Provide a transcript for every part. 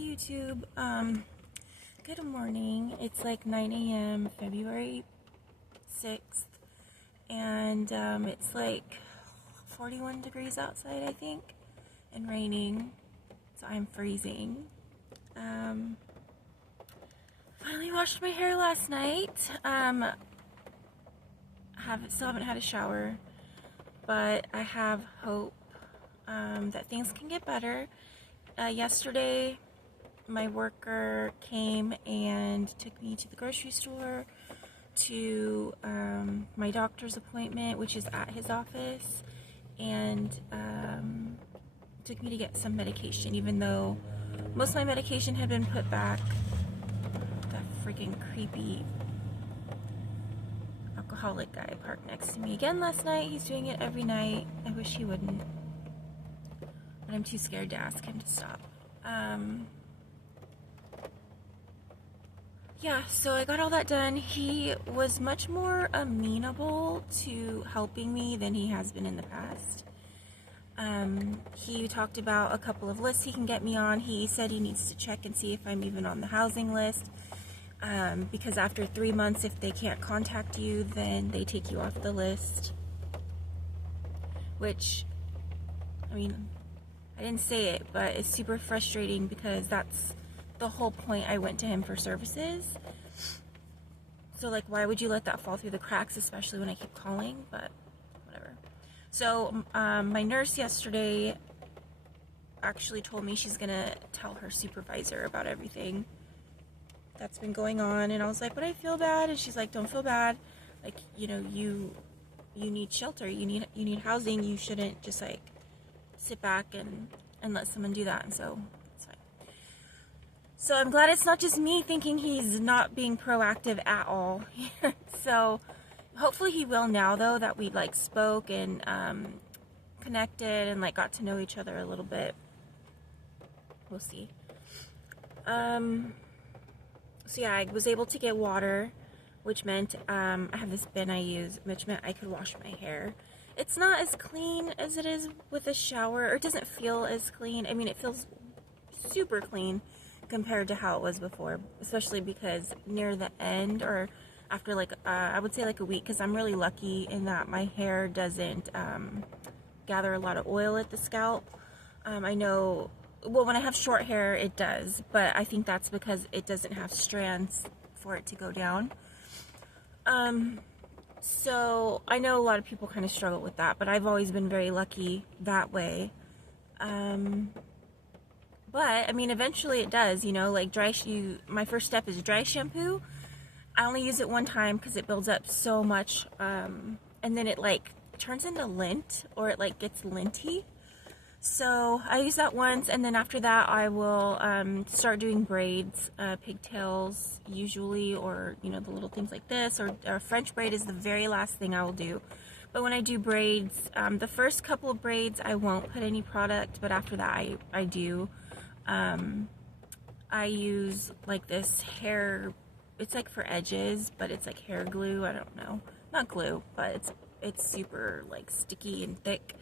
YouTube. Good morning. It's like 9 a.m. February 6th, and it's like 41 degrees outside, I think, and raining, so I'm freezing. Finally washed my hair last night. Still haven't had a shower, but I have hope that things can get better. Yesterday, my worker came and took me to the grocery store, to my doctor's appointment, which is at his office, and took me to get some medication, even though most of my medication had been put back. That freaking creepy alcoholic guy parked next to me again last night. He's doing it every night. I wish he wouldn't, but I'm too scared to ask him to stop. Yeah, so I got all that done. He was much more amenable to helping me than he has been in the past. He talked about a couple of lists he can get me on. He said he needs to check and see if I'm even on the housing list, because after 3 months, if they can't contact you, then they take you off the list. Which, I mean, I didn't say it, but it's super frustrating because that's the whole point. I went to him for services. So, like, why would you let that fall through the cracks, especially when I keep calling? But whatever. So, my nurse yesterday actually told me she's gonna tell her supervisor about everything that's been going on, and I was like, but I feel bad, and she's like, don't feel bad. Like, you know, you need shelter, you need housing. You shouldn't just like sit back and let someone do that. And so it's fine. So I'm glad it's not just me thinking he's not being proactive at all. So hopefully he will now, though, that we like spoke and connected and like got to know each other a little bit. We'll see. So yeah, I was able to get water, which meant I have this bin I use, which meant I could wash my hair. It's not as clean as it is with a shower, or it doesn't feel as clean. I mean, it feels super clean compared to how it was before, especially because near the end, or after like, I would say like a week, because I'm really lucky in that my hair doesn't gather a lot of oil at the scalp. I know, well, when I have short hair, it does, but I think that's because it doesn't have strands for it to go down. So I know a lot of people kind of struggle with that, but I've always been very lucky that way. But I mean, eventually it does, you know, like my first step is dry shampoo. I only use it one time because it builds up so much, and then it like turns into lint, or it like gets linty. So I use that once, and then after that I will start doing braids, pigtails usually, or you know, the little things like this, or French braid is the very last thing I will do. But when I do braids, the first couple of braids I won't put any product, but after that I do. I use like this hair, it's like for edges, but it's like hair glue. I don't know, not glue, but it's super like sticky and thick.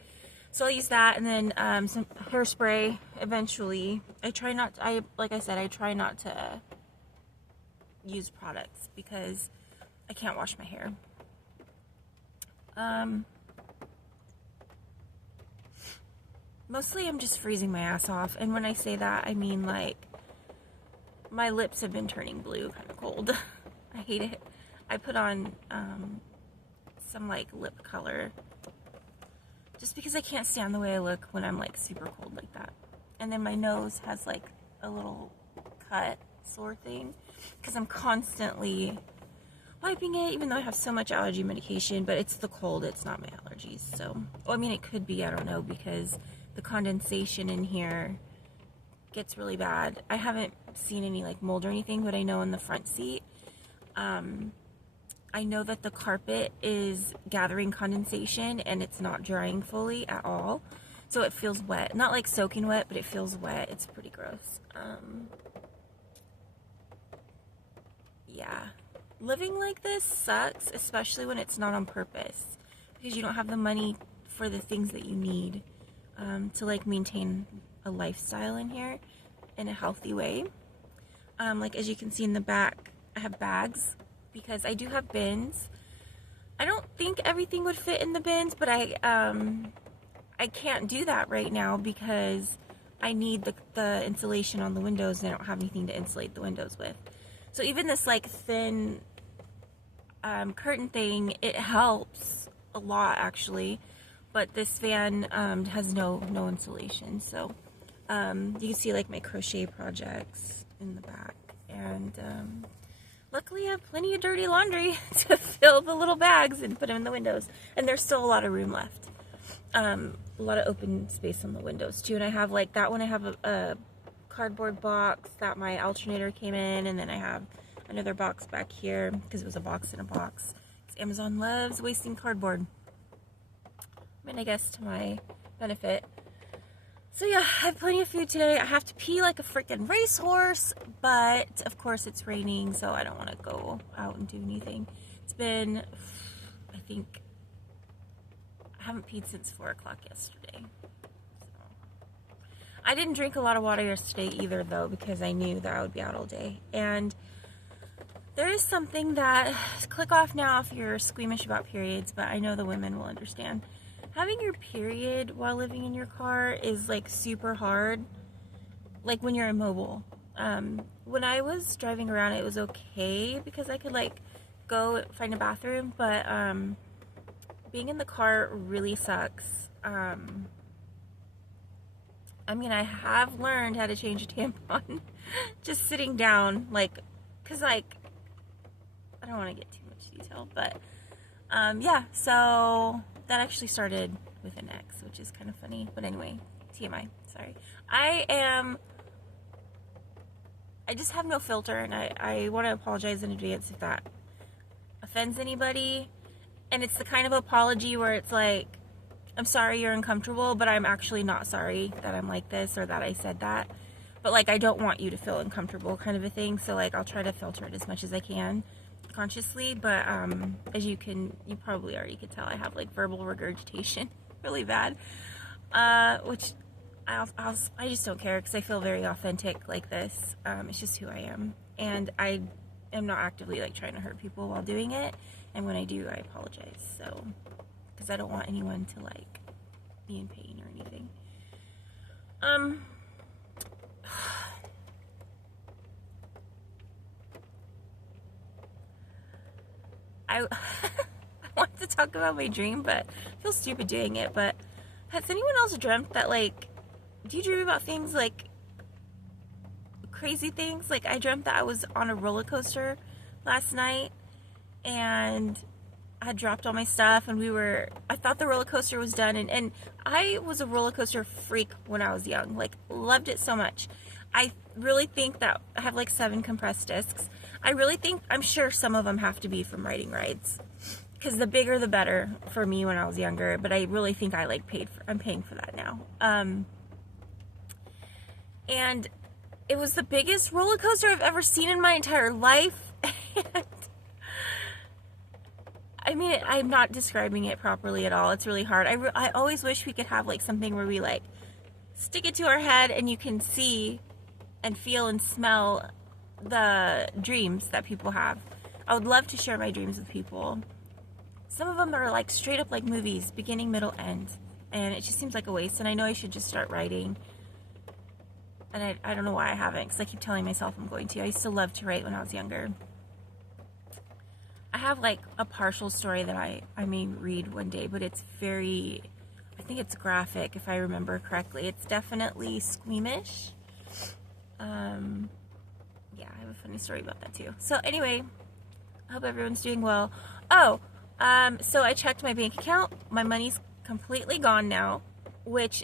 So I'll use that, and then some hairspray eventually. Like I said, I try not to use products because I can't wash my hair. Mostly I'm just freezing my ass off, and when I say that, I mean like my lips have been turning blue, kind of cold. I hate it. I put on some like lip color, just because I can't stand the way I look when I'm like super cold like that. And then my nose has like a little cut, sore thing, because I'm constantly wiping it, even though I have so much allergy medication, but it's the cold, it's not my allergies. So, well, I mean, it could be, I don't know, because the condensation in here gets really bad. I haven't seen any like mold or anything, but I know in the front seat, I know that the carpet is gathering condensation and it's not drying fully at all. So it feels wet. Not like soaking wet, but it feels wet. It's pretty gross. Yeah. Living like this sucks, especially when it's not on purpose, because you don't have the money for the things that you need to like maintain a lifestyle in here. in a healthy way. Like as you can see in the back, I have bags because I do have bins. I don't think everything would fit in the bins, but I can't do that right now because I need the insulation on the windows and I don't have anything to insulate the windows with. So even this like thin curtain thing, it helps a lot actually, but this van has no insulation. So you can see like my crochet projects in the back, and luckily I have plenty of dirty laundry to fill the little bags and put them in the windows, and there's still a lot of room left. A lot of open space on the windows too, and I have like that one, I have a cardboard box that my alternator came in, and then I have another box back here because it was a box in a box. Amazon loves wasting cardboard. I mean, I guess to my benefit. So yeah, I have plenty of food today. I have to pee like a freaking racehorse, but of course it's raining, so I don't want to go out and do anything. It's been, I think, I haven't peed since 4 o'clock yesterday. So. I didn't drink a lot of water yesterday either, though, because I knew that I would be out all day. And there is something that, click off now if you're squeamish about periods, but I know the women will understand. Having your period while living in your car is like super hard, like when you're immobile. When I was driving around, it was okay because I could like go find a bathroom, but being in the car really sucks. I mean, I have learned how to change a tampon just sitting down, like, cause like, I don't want to get too much detail, but yeah, so that actually started with an X, which is kind of funny. But anyway, TMI, sorry. I just have no filter, and I want to apologize in advance if that offends anybody. And it's the kind of apology where it's like, I'm sorry you're uncomfortable, but I'm actually not sorry that I'm like this or that I said that. But like, I don't want you to feel uncomfortable kind of a thing. So like, I'll try to filter it as much as I can consciously, but as you probably already could tell, I have like verbal regurgitation really bad, which I just don't care because I feel very authentic like this. It's just who I am, and I am not actively like trying to hurt people while doing it, and when I do, I apologize, so because I don't want anyone to like be in pain or anything. I want to talk about my dream, but I feel stupid doing it. But has anyone else dreamt that, like, do you dream about things like crazy things? Like, I dreamt that I was on a roller coaster last night and I had dropped all my stuff, and I thought the roller coaster was done, and I was a roller coaster freak when I was young, like, loved it so much. I really think that I have like 7 compressed discs. I'm sure some of them have to be from riding rides, because the bigger the better for me when I was younger, but I really think I like I'm paying for that now. And it was the biggest roller coaster I've ever seen in my entire life. And I mean, I'm not describing it properly at all. It's really hard. I always wish we could have like something where we like stick it to our head and you can see and feel and smell the dreams that people have. I would love to share my dreams with people. Some of them are like straight up like movies, beginning, middle, end, and it just seems like a waste, and I know I should just start writing, and I don't know why I haven't, because I keep telling myself I'm going to. I used to love to write when I was younger. I have like a partial story that I may read one day, but it's very, I think it's graphic if I remember correctly. It's definitely squeamish. Yeah, I have a funny story about that too. So anyway, I hope everyone's doing well. Oh, so I checked my bank account. My money's completely gone now, which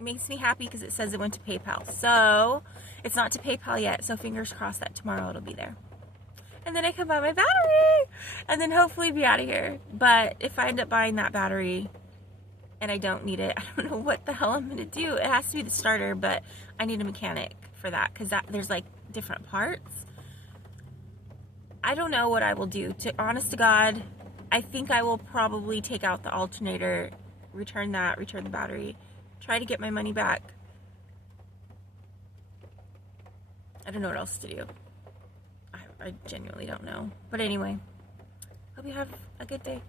makes me happy because it says it went to PayPal. So it's not to PayPal yet, so fingers crossed that tomorrow it'll be there. And then I can buy my battery and then hopefully be out of here. But if I end up buying that battery and I don't need it, I don't know what the hell I'm going to do. It has to be the starter, but I need a mechanic for that because there's like different parts. I don't know what I will do. Honest to God, I think I will probably take out the alternator, return the battery, try to get my money back. I don't know what else to do. I genuinely don't know. But anyway, hope you have a good day.